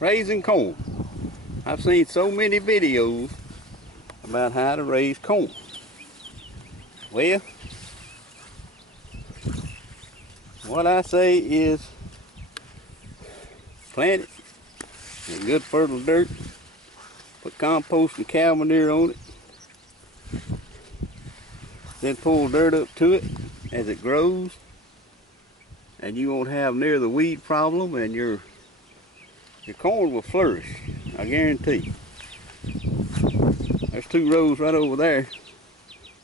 raising corn. I've seen so many videos about how to raise corn. Well, what I say is plant it in good fertile dirt, put compost and cow manure on it, then pull dirt up to it as it grows, and you won't have near the weed problem, and your corn will flourish, I guarantee. There's 2 rows right over there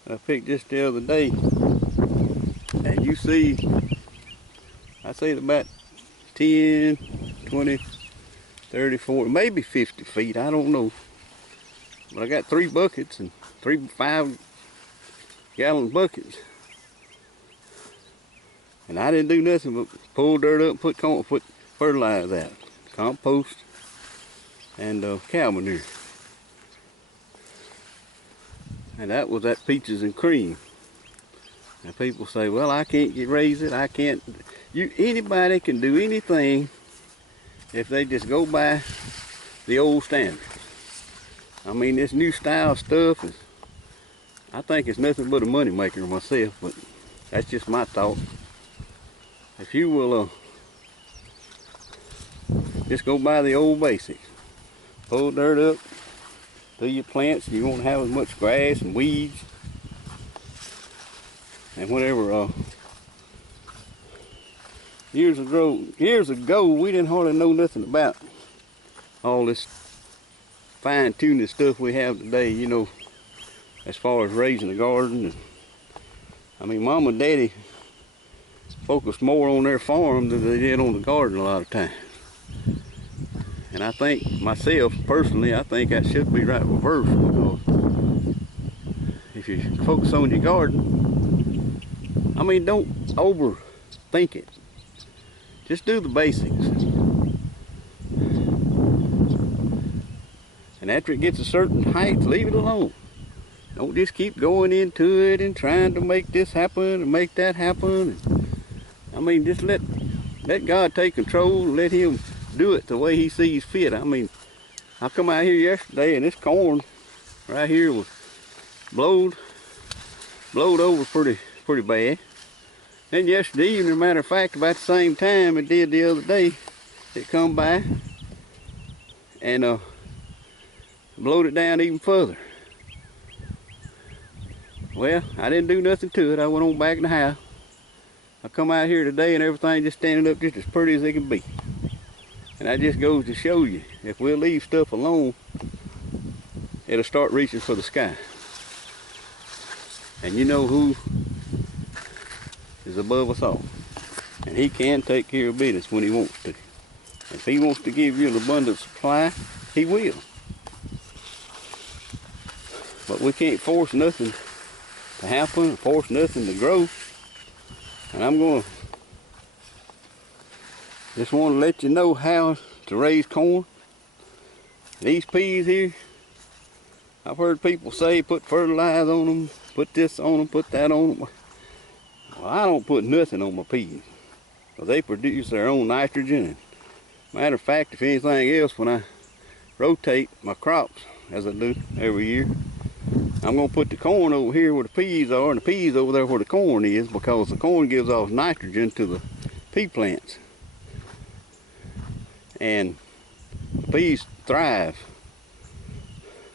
I picked just the other day, and you see, I say it's about 10, 20, 30, 40, maybe 50 feet, I don't know. But I got 3 buckets and 3 5-gallon buckets. And I didn't do nothing but pull dirt up, put fertilizer out, compost, and cow manure. And that was that peaches and cream. And people say, well, I can't raise it, I can't. Anybody can do anything if they just go by the old standards. I mean, this new style stuff I think it's nothing but a money maker myself, but that's just my thought. If you will just go by the old basics, pull dirt up to your plants, you won't have as much grass and weeds and whatever. Years ago, we didn't hardly know nothing about all this fine-tuning stuff we have today, you know, as far as raising a garden. I mean, Mom and Daddy focused more on their farm than they did on the garden a lot of times. And I think, myself, personally, I think that should be right reversed, because if you focus on your garden, I mean, don't overthink it. Just do the basics. And after it gets a certain height, leave it alone. Don't just keep going into it and trying to make this happen and make that happen. I mean, just let God take control and let Him do it the way He sees fit. I mean, I come out here yesterday and this corn right here was blowed over pretty bad. Then yesterday evening, as a matter of fact, about the same time it did the other day, it come by and blowed it down even further. Well, I didn't do nothing to it. I went on back in the house. I come out here today and everything just standing up just as pretty as it can be. And that just goes to show you, if we'll leave stuff alone, it'll start reaching for the sky. And you know who is above us all. And He can take care of business when He wants to. If He wants to give you an abundant supply, He will. But we can't force nothing to happen, force nothing to grow. And I'm just want to let you know how to raise corn. These peas here, I've heard people say put fertilizer on them, put this on them, put that on them. Well, I don't put nothing on my peas, because they produce their own nitrogen. Matter of fact, if anything else, when I rotate my crops, as I do every year, I'm going to put the corn over here where the peas are, and the peas over there where the corn is, because the corn gives off nitrogen to the pea plants. And the peas thrive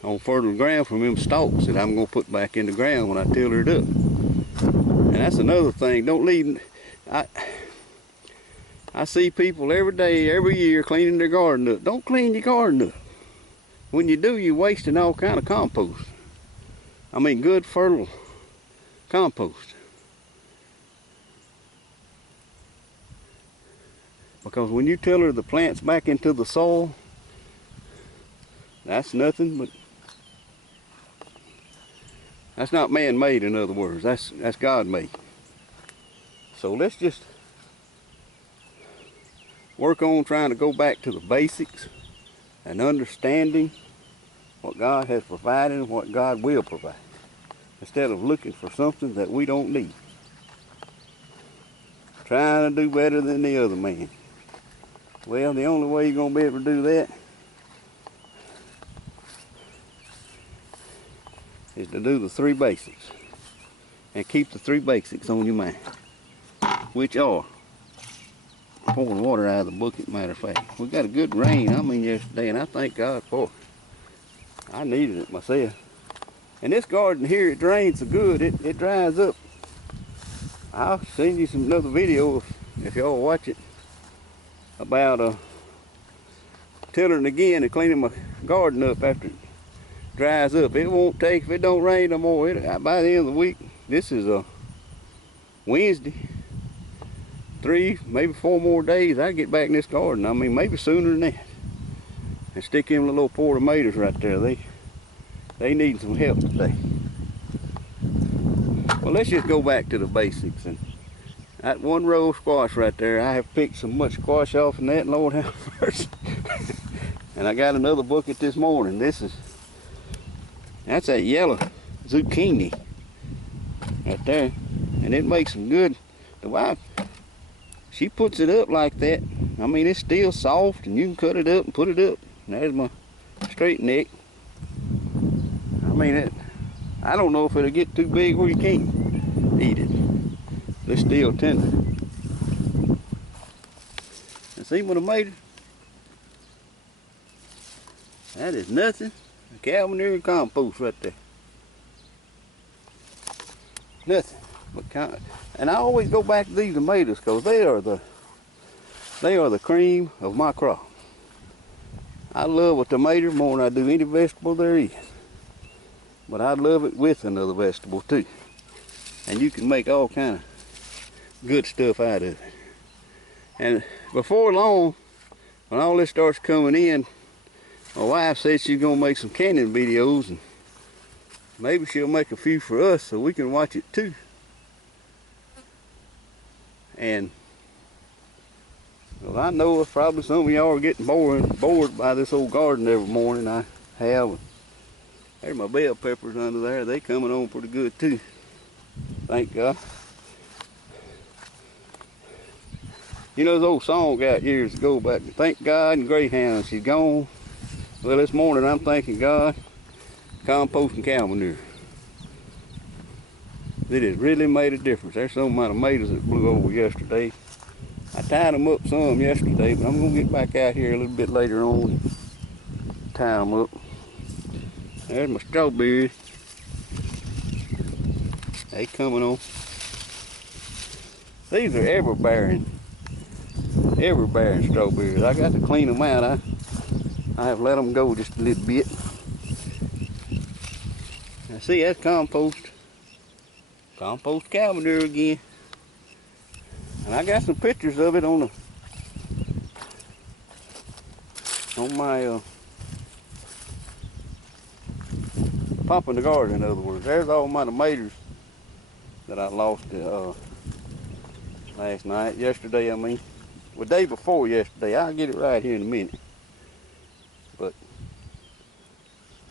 on fertile ground from them stalks that I'm going to put back in the ground when I tiller it up. And that's another thing. Don't leave. I see people every day, every year cleaning their garden up. Don't clean your garden up. When you do, you're wasting all kind of compost. I mean, good fertile compost. Because when you tiller the plants back into the soil, that's nothing but, that's not man-made, in other words. That's God-made. So let's just work on trying to go back to the basics and understanding what God has provided and what God will provide, instead of looking for something that we don't need. Trying to do better than the other man. Well, the only way you're going to be able to do that is to do the 3 basics. And keep the 3 basics on your mind. Which are pouring water out of the bucket, matter of fact. We got a good rain, yesterday, and I thank God for it. I needed it myself. And this garden here, it drains so good, it dries up. I'll send you another video if y'all watch it about tilling again and cleaning my garden up after it dries up. It won't take, if it don't rain no more, by the end of the week, this is a Wednesday, 3, maybe 4 more days, I get back in this garden. Maybe sooner than that. And stick them little poor tomatoes right there. They need some help today. Well, let's just go back to the basics. And that 1 row of squash right there, I have picked so much squash off in that, Lord have mercy. And I got another bucket this morning. That's that yellow zucchini right there. And it makes some good. The wife, she puts it up like that. It's still soft, and you can cut it up and put it up. And there's my straight neck. I don't know if it'll get too big where you can't eat it. It's still tender. And see what I made it? That is nothing. Cow manure and compost right there. Nothing. And I always go back to these tomatoes because they are the cream of my crop. I love a tomato more than I do any vegetable there is. But I love it with another vegetable too. And you can make all kind of good stuff out of it. And before long, when all this starts coming in, my wife said she's gonna make some canning videos, and maybe she'll make a few for us so we can watch it too. And well, I know probably some of y'all are getting bored by this old garden every morning. I have. There's my bell peppers under there. They coming on pretty good too. Thank God. You know, this old song out years ago about thank God and greyhound, she's gone. Well, this morning I'm thanking God, compost and cow manure. It has really made a difference. There's some of my tomatoes that blew over yesterday. I tied them up some yesterday, but I'm going to get back out here a little bit later on and tie them up. There's my strawberries. They coming on. These are ever-bearing strawberries. I got to clean them out. I have let them go just a little bit. Now see, that's compost. Compost cow manure again. And I got some pictures of it on my pump in the garden, in other words. There's all my tomatoes that I lost last night, yesterday the day before yesterday. I'll get it right here in a minute. But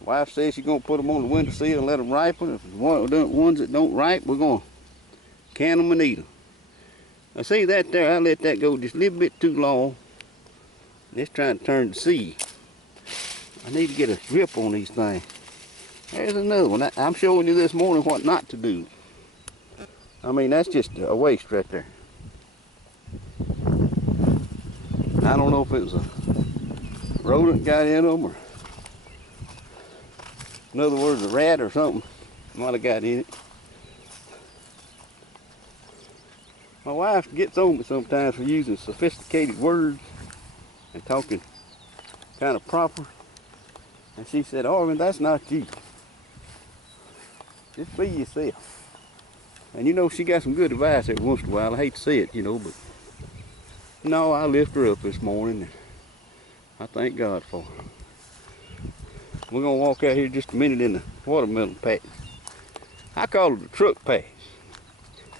wife says she's gonna put them on the windowsill and let them ripen. If the ones that don't ripe, we're gonna can them and eat them. I see that there, I let that go just a little bit too long. It's trying to turn to seed. I need to get a grip on these things. There's another one. I'm showing you this morning what not to do. That's just a waste right there. I don't know if it was a rodent got in them, or in other words, a rat or something might have got in it. My wife gets on me sometimes for using sophisticated words and talking kind of proper. And she said, "Arvin, that's not you. Just be yourself." And you know, she got some good advice every once in a while. I hate to say it, but no, I lift her up this morning, and I thank God for her. We're gonna walk out here just a minute in the watermelon patch. I call it the truck patch.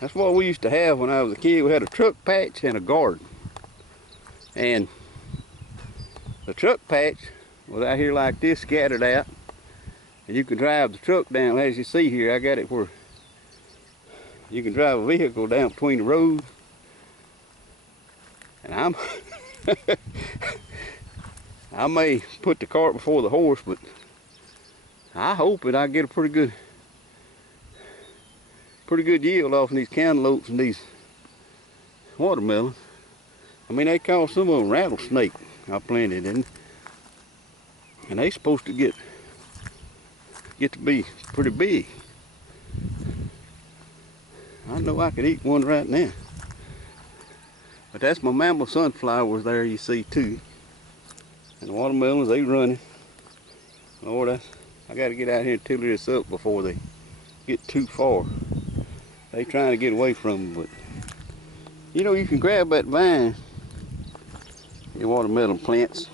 That's what we used to have when I was a kid. We had a truck patch and a garden. And the truck patch was out here like this, scattered out. And you could drive the truck down. As you see here, I got it where you can drive a vehicle down between the roads. And I may put the cart before the horse, but I hope that I get a pretty good yield off of these cantaloupes and these watermelons. I mean, they call some of them rattlesnake. I planted in, and they supposed to get to be pretty big. I know I could eat one right now. But that's my mammal sunflowers there you see too. And the watermelons, they running. Lord, I got to get out here and till this up before they get too far. They trying to get away from them, but you know, you can grab that vine, your watermelon plants,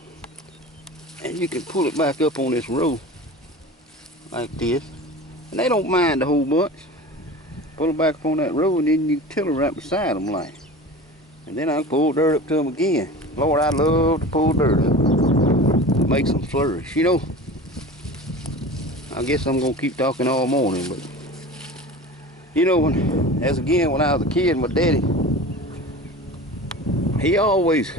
and you can pull it back up on this row like this, and they don't mind a whole bunch. Pull it back up on that row, and then you till it right beside them like, and then I can pull dirt up to them again. Lord, I love to pull dirt up. It makes them flourish, you know. I guess I'm gonna keep talking all morning, but you know, when I was a kid, my daddy, he always,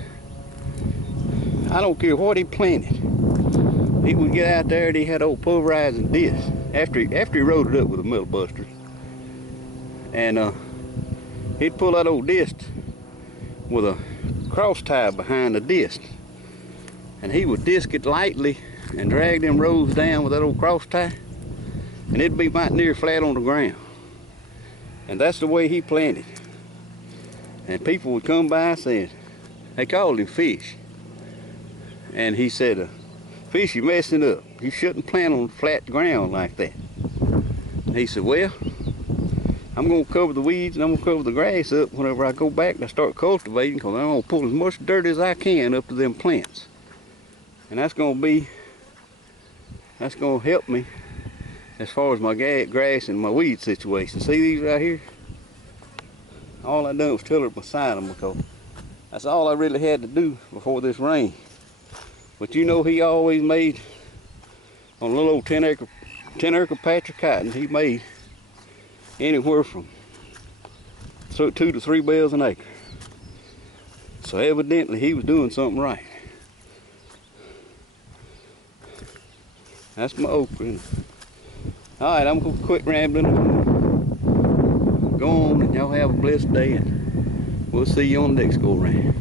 I don't care what he planted, he would get out there and he had old pulverizing disc after he rode it up with a mill buster, and he'd pull that old disc with a cross tie behind the disc, and he would disc it lightly and drag them rows down with that old cross tie, and it'd be mighty near flat on the ground. And that's the way he planted. And people would come by saying, they called him Fish. And he said, Fish, you're messing up. You shouldn't plant on flat ground like that. And he said, well, I'm going to cover the weeds and I'm going to cover the grass up whenever I go back and I start cultivating, because I'm going to pull as much dirt as I can up to them plants. And that's going to help me as far as my grass and my weed situation. See these right here? All I done was tiller beside them, because that's all I really had to do before this rain. But you know, he always made, on a little old 10 acre patch of cotton, he made anywhere from 2 to 3 bales an acre. So evidently he was doing something right. That's my okra. Alright, I'm going to quit rambling. Go on and y'all have a blessed day, and we'll see you on the next go round.